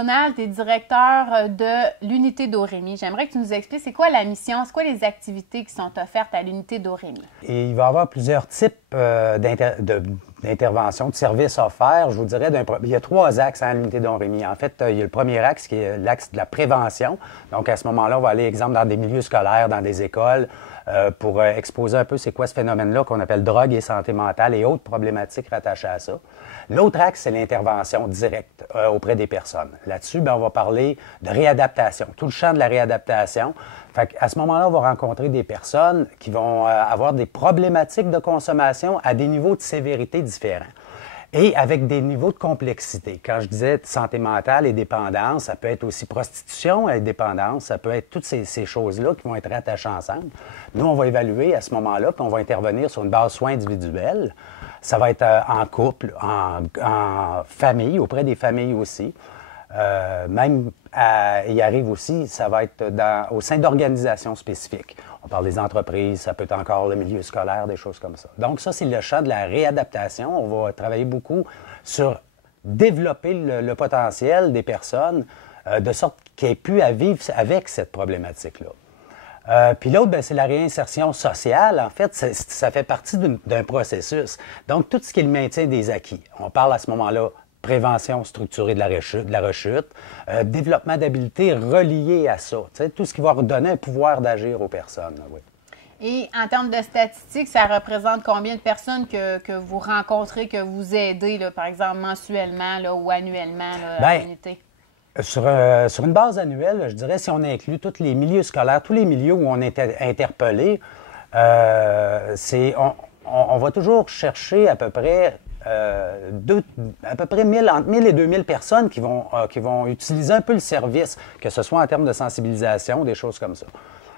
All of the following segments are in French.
Donald, tu es directeur de l'unité d'Orémie. J'aimerais que tu nous expliques c'est quoi la mission, c'est quoi les activités qui sont offertes à l'unité d'Orémie. Et il va y avoir plusieurs types d'interventions, de services offerts. Je vous dirais, il y a 3 axes à l'unité d'Orémie. En fait, il y a le premier axe qui est l'axe de la prévention. Donc, à ce moment-là, on va aller, exemple, dans des milieux scolaires, dans des écoles, pour exposer un peu c'est quoi ce phénomène-là qu'on appelle drogue et santé mentale et autres problématiques rattachées à ça. L'autre axe, c'est l'intervention directe auprès des personnes. Là-dessus, on va parler de réadaptation, tout le champ de la réadaptation. Fait qu'à ce moment-là, on va rencontrer des personnes qui vont avoir des problématiques de consommation à des niveaux de sévérité différents et avec des niveaux de complexité. Quand je disais santé mentale et dépendance, ça peut être aussi prostitution et dépendance, ça peut être toutes ces choses-là qui vont être rattachées ensemble. Nous, on va évaluer à ce moment-là, puis on va intervenir sur une base soins individuelle. Ça va être en couple, en famille, auprès des familles aussi. Il arrive aussi, ça va être au sein d'organisations spécifiques. On parle des entreprises, ça peut être encore le milieu scolaire, des choses comme ça. Donc ça, c'est le champ de la réadaptation. On va travailler beaucoup sur développer le potentiel des personnes de sorte qu'elles aient pu à vivre avec cette problématique-là. Puis l'autre, c'est la réinsertion sociale. En fait, ça fait partie d'un processus. Donc, tout ce qui est le maintien des acquis. On parle à ce moment-là prévention structurée de la rechute, développement d'habiletés reliées à ça. Tout ce qui va redonner un pouvoir d'agir aux personnes. Là, oui. Et en termes de statistiques, ça représente combien de personnes que vous rencontrez, que vous aidez, là, par exemple, mensuellement là, ou annuellement là, à l'unité? Sur une base annuelle, je dirais, si on inclut tous les milieux scolaires, tous les milieux où on est interpellé, on va toujours chercher à peu près entre 1000 et 2000 personnes qui vont utiliser un peu le service, que ce soit en termes de sensibilisation ou des choses comme ça.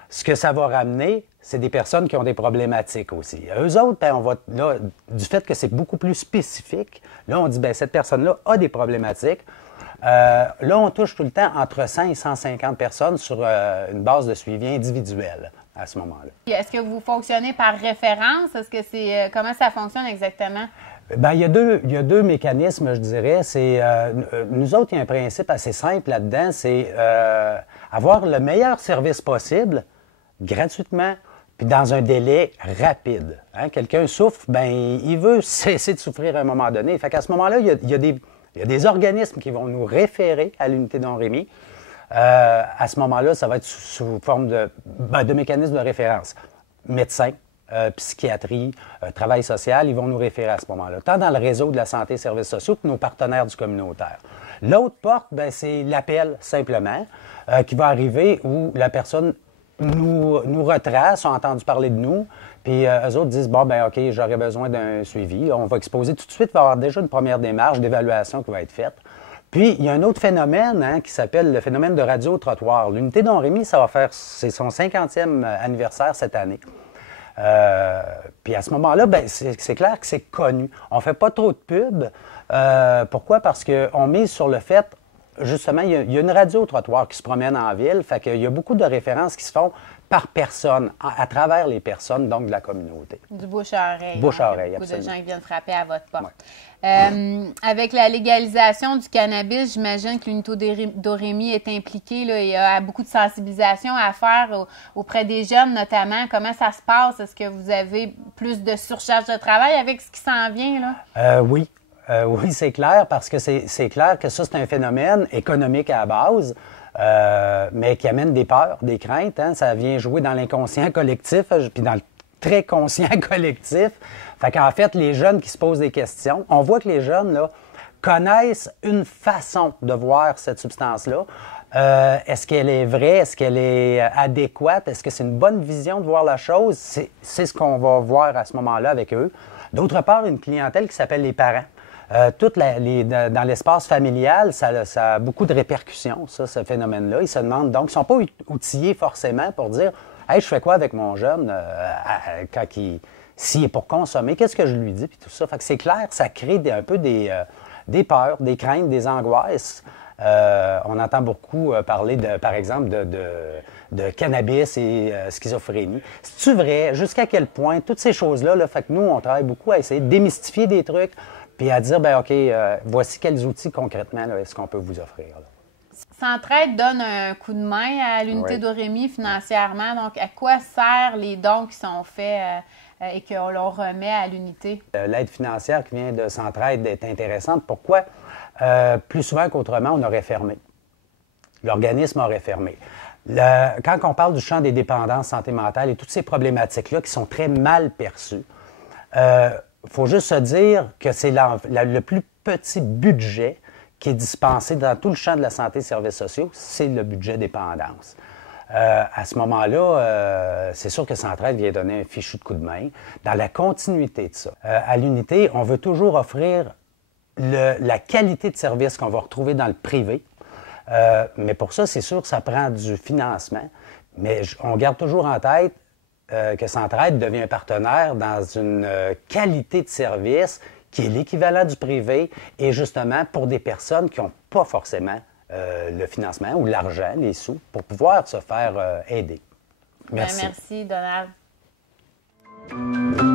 Ce que ça va ramener, c'est des personnes qui ont des problématiques aussi. Eux autres, là, du fait que c'est beaucoup plus spécifique, là, on dit, cette personne-là a des problématiques. Là, on touche tout le temps entre 100 et 150 personnes sur une base de suivi individuel à ce moment-là. Est-ce que vous fonctionnez par référence? Est-ce que c'est comment ça fonctionne exactement? Il y a deux mécanismes, je dirais. Nous autres, il y a un principe assez simple là-dedans, c'est avoir le meilleur service possible, gratuitement, puis dans un délai rapide. Hein? Quelqu'un souffre, il veut cesser de souffrir à un moment donné. Fait qu'à ce moment-là, il y a des organismes qui vont nous référer à l'unité d'Orémie. À ce moment-là, ça va être sous forme de mécanismes de référence. Médecins, psychiatrie, travail social, ils vont nous référer à ce moment-là, tant dans le réseau de la santé et services sociaux que nos partenaires du communautaire. L'autre porte, c'est l'appel, simplement, qui va arriver où la personne nous retrace, ont entendu parler de nous, puis eux autres disent, OK, j'aurais besoin d'un suivi. On va exposer tout de suite, il va y avoir déjà une première démarche d'évaluation qui va être faite. Puis, il y a un autre phénomène qui s'appelle le phénomène de radio-trottoir. L'unité d'Orémie, ça va faire son 50e anniversaire cette année. Puis à ce moment-là, c'est clair que c'est connu. On ne fait pas trop de pub. Pourquoi? Parce qu'on mise sur le fait, justement, il y a une radio-trottoir qui se promène en ville. Fait qu'il y a beaucoup de références qui se font par personne, à travers les personnes, donc de la communauté. Du bouche à oreille. Bouche à oreille, beaucoup absolument. de gens qui viennent frapper à votre porte. Ouais. Avec la légalisation du cannabis, j'imagine que l'unité d'Orémie est impliquée là, et il y a beaucoup de sensibilisation à faire auprès des jeunes notamment. Comment ça se passe? Est-ce que vous avez plus de surcharge de travail avec ce qui s'en vient? Là? Oui. Oui, c'est clair, parce que c'est clair que ça, c'est un phénomène économique à la base, mais qui amène des peurs, des craintes. Hein? Ça vient jouer dans l'inconscient collectif, puis dans le très conscient collectif. Fait qu'en fait, les jeunes qui se posent des questions, on voit que les jeunes, là, connaissent une façon de voir cette substance-là. Est-ce qu'elle est vraie? Est-ce qu'elle est adéquate? Est-ce que c'est une bonne vision de voir la chose? C'est ce qu'on va voir à ce moment-là avec eux. D'autre part, une clientèle qui s'appelle les parents. Dans l'espace familial, ça a beaucoup de répercussions, ça, ce phénomène-là. Ils se demandent, donc, ils ne sont pas outillés forcément pour dire « Hey, je fais quoi avec mon jeune s'il est pour consommer? Qu'est-ce que je lui dis? » Puis tout ça. Fait que c'est clair, ça crée un peu des peurs, des craintes, des angoisses. On entend beaucoup parler, par exemple, de cannabis et schizophrénie. C'est-tu vrai? Jusqu'à quel point? Toutes ces choses-là, là, fait que nous, on travaille beaucoup à essayer de démystifier des trucs, puis à dire, OK, voici quels outils concrètement est-ce qu'on peut vous offrir. Là. Centraide donne un coup de main à l'unité d'Oremy financièrement. Donc, à quoi servent les dons qui sont faits et qu'on leur remet à l'unité? L'aide financière qui vient de Centraide est intéressante. Pourquoi? Plus souvent qu'autrement, on aurait fermé. L'organisme aurait fermé. Quand on parle du champ des dépendances santé mentale et toutes ces problématiques-là qui sont très mal perçues, faut juste se dire que c'est le plus petit budget qui est dispensé dans tout le champ de la santé et services sociaux, c'est le budget dépendance. À ce moment-là, c'est sûr que Centraide vient donner un fichu de coup de main. Dans la continuité de ça, à l'unité, on veut toujours offrir la qualité de service qu'on va retrouver dans le privé. Mais pour ça, c'est sûr que ça prend du financement. Mais on garde toujours en tête que Centraide devient un partenaire dans une qualité de service qui est l'équivalent du privé et justement pour des personnes qui n'ont pas forcément le financement ou l'argent, les sous, pour pouvoir se faire aider. Merci. Bien, merci, Donald.